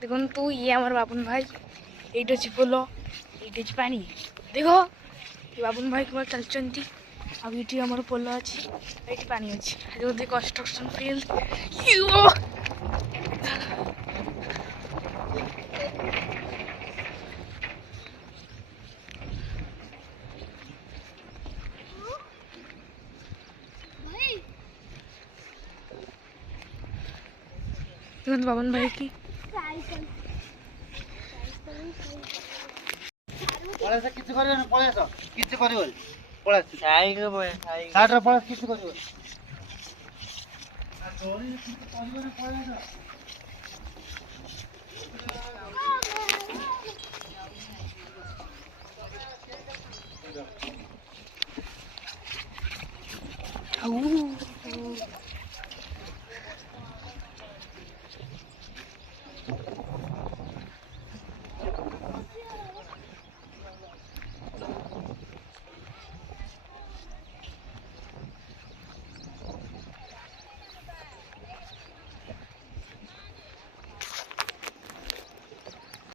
দেখুন তু ইয়ে আমার বাপুন ভাই, এইটা হচ্ছে পোল, এইটা হচ্ছে পানি। দেখ বাপুন ভাই কুমার চালଛନ୍ତି, ଆଉ ଏଠି ଆମର ପୋଲ ଅଛି, ଏଠି ପାଣି ଅଛି। ଯଦି କନଷ୍ଟ୍ରକ୍ସନ ଫିଲ୍ଡ দেখুন বাবন ভাই কি কিছু করিব না, পড়ে আস, কিছু করিব পড়ে আস, সাইডরে পড়ে আস, কিছু করিব আর তোরি কিছু করিব না, পড়ে আস। ଆଉ